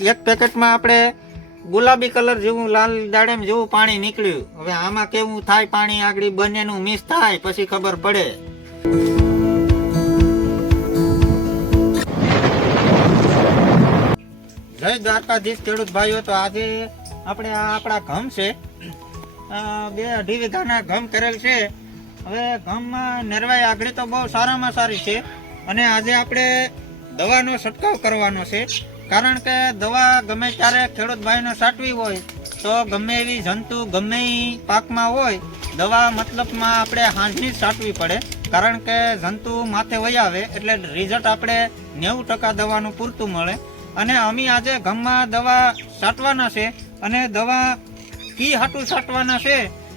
એક પેકેટમાં આપણે ગુલાબી કલર જેવું, લાલ દાડેમ જેવું પાણી નીકળ્યું. હવે આમાં કેવું થાય પાણી આગળ બંનેનું મિક્સ થાય, પછી ખબર પડે. જય દ્વારકાધીશ ખેડૂત ભાઈઓ, તો આજે આપણે આ આપણા ઘમ છે. બે અઢી વીઘાના ઘમ કરેલ છે. હવે ઘમમાં નરવાઈ આગળ તો બહુ સારામાં સારી છે. અને આજે આપણે દવાનો છંટકાવ કરવાનો છે. કારણ કે દવા ગમે ત્યારે ખેડૂત ભાઈને સાટવી હોય, તો ગમે એવી જંતુ ગમે પાકમાં હોય, દવા મતલબમાં આપણે હાંજની જ સાટવી પડે. કારણ કે જંતુ માથે વહી આવે એટલે રિઝલ્ટ આપણે નેવું ટકા દવાનું પૂરતું મળે. અને અમે આજે ગામમાં દવા છાંટવાના છે અને દવા કી હાટું છાંટવાના છે,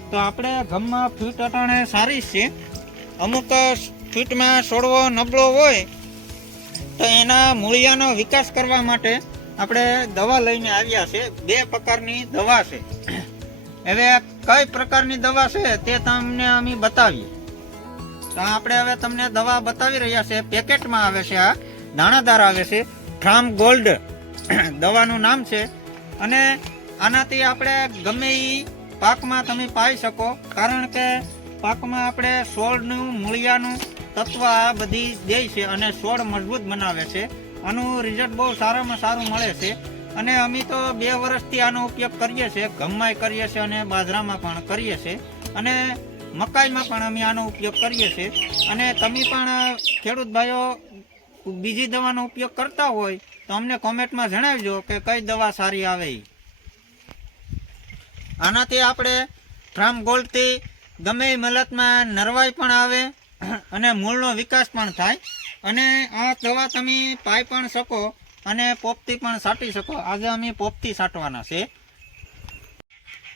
તો આપણે ગામમાં ફીટ અટાણે સારી છે. અમુક ફીટમાં છોડવો નબળો હોય તો એના મૂળિયાનો વિકાસ કરવા માટે આપણે દવા લઈને આવ્યા છે. બે પ્રકારની દવા છે. હવે કઈ પ્રકારની દવા છે તે તમને અમે બતાવીએ. તો આપણે હવે તમને દવા બતાવી રહ્યા છે. પેકેટમાં આવે છે આ. દાણાદાર આવે છે. ફ્રામ ગોલ્ડ દવાનું નામ છે. અને આનાથી આપણે ગમે એ પાકમાં તમે પાઈ શકો. કારણ કે પાકમાં આપણે સોળનું મૂળિયાનું તત્વ આ બધી દે છે અને છોડ મજબૂત બનાવે છે. આનું રિઝલ્ટ બહુ સારામાં સારું મળે છે. અને અમે તો બે વર્ષથી આનો ઉપયોગ કરીએ છીએ ઘઉંમાંય કરીએ છીએ અને બાજરામાં પણ કરીએ છીએ અને મકાઈમાં પણ અમે આનો ઉપયોગ કરીએ છીએ અને તમે પણ ખેડૂત ભાઈઓ બીજી દવાનો ઉપયોગ કરતા હોય તો અમને કોમેન્ટમાં જણાવજો કે કઈ દવા સારી આવે. આનાથી આપણે ફ્રામ ગોલ્ડથી ગમે મલતમાં નરવાઈ પણ આવે અને મૂળનો વિકાસ પણ થાય. અને આ દવા તમે પાઈ પણ શકો અને પોપથી પણ છાંટી શકો. આજે અમે પોપથી સાટવાના છે.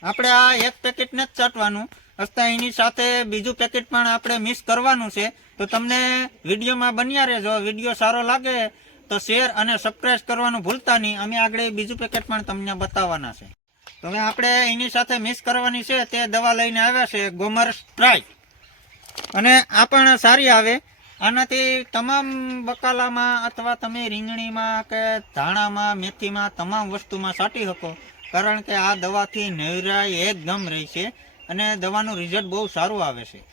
આપણે આ એક પેકેટને જ છાંટવાનું હસતા એની સાથે બીજું પેકેટ પણ આપણે મિક્સ કરવાનું છે. તો તમને વિડીયોમાં બન્યા રહેજો. વીડિયો સારો લાગે તો શેર અને સબસ્ક્રાઈબ કરવાનું ભૂલતા નહીં. અમે આગળ બીજું પેકેટ પણ તમને બતાવવાના છે. તો હવે આપણે એની સાથે મિક્સ કરવાની છે. તે દવા લઈને આવ્યા છે. ગોમર સ્ટ્રાઇક અને આ પણ સારી આવે. આનાથી તમામ બકાલામાં અથવા તમે રીંગણીમાં કે ધાણામાં, મેથીમાં તમામ વસ્તુમાં છાંટી શકો. કારણ કે આ દવાથી નૈરાય એકદમ રહેશે અને દવાનું રિઝલ્ટ બહુ સારું આવે છે.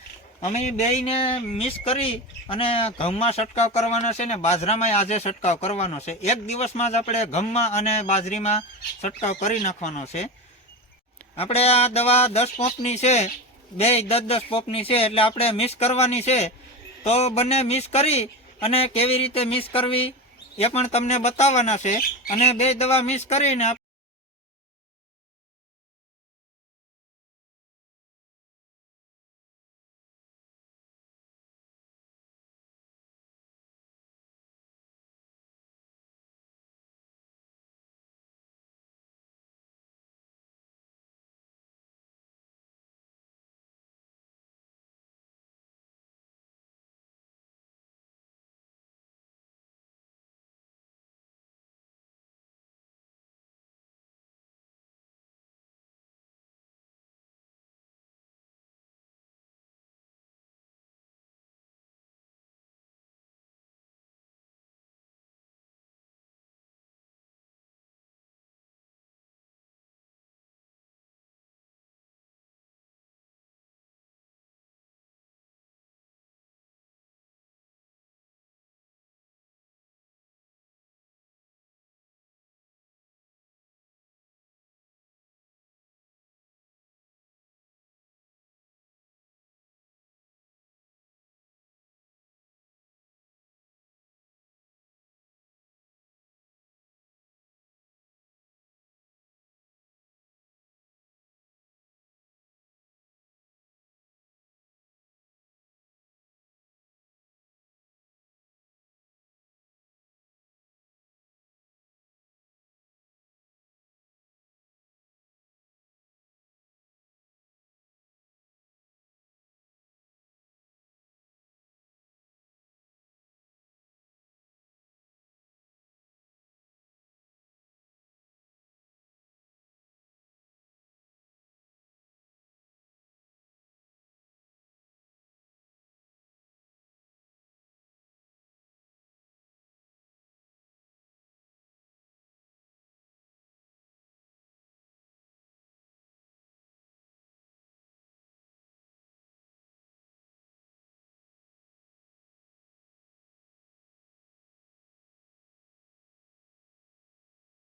અમે બેયને મિક્સ કરી અને ઘઉંમાં છંટકાવ કરવાનો છે ને બાજરામાં આજે છંટકાવ કરવાનો છે. એક દિવસમાં જ આપણે ઘઉંમાં અને બાજરીમાં છંટકાવ કરી નાખવાનો છે. આપણે આ દવા દસ પોપની છે. બે દસ દસ પોપની છે એટલે આપણે મિસ કરવાની છે. તો બંને મિસ કરી અને કેવી રીતે મિસ કરવી એ પણ તમને બતાવવાના છે. અને બે દવા મિસ કરીને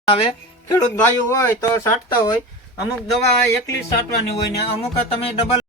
આવે, ખેડૂત ભાઈઓ હોય તો છાંટતા હોય, અમુક દવા એકલી જ છાંટવાની હોય ને અમુક તમે ડબલ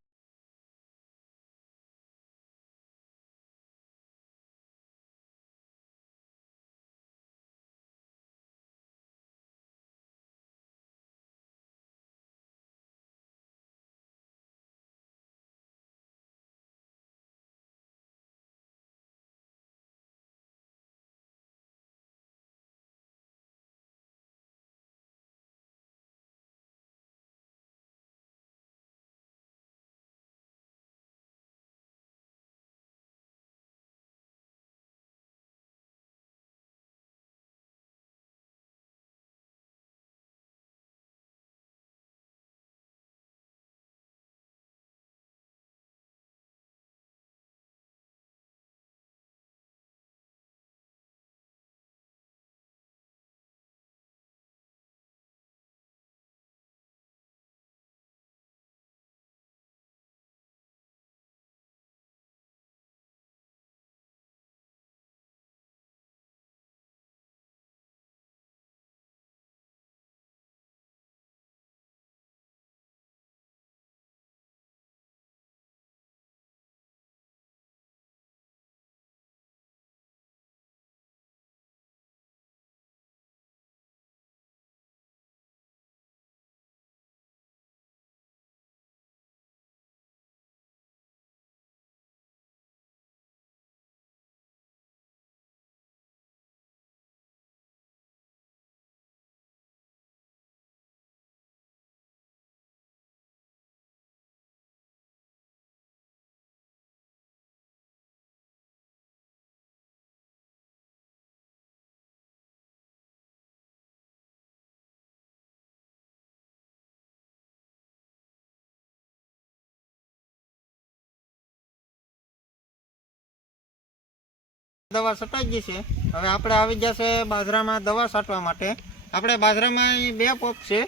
દવા છટાઈ ગઈ છે. હવે આપણે આવી જશે બાજરામાં દવા છાંટવા માટે. આપણે બાજરામાં બે પોપ છે.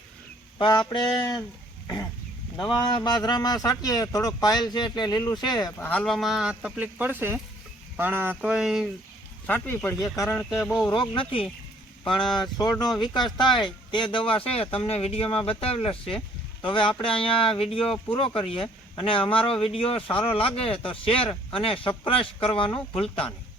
પણ આપણે દવા બાજરામાં છાંટીએ થોડોક પાયલ છે એટલે લીલું છે. હાલવામાં તકલીફ પડશે. પણ તોય છાંટવી પડશે કારણ કે બહુ રોગ નથી. પણ છોડનો વિકાસ થાય તે દવા છે, તમને વિડીયોમાં બતાવેલ છે. તો હવે આપણે અહીંયા વીડિયો પૂરો કરીએ. અને અમારો વીડિયો સારો લાગે તો શેર અને સબસ્ક્રાઈબ કરવાનું ભૂલતા નહીં.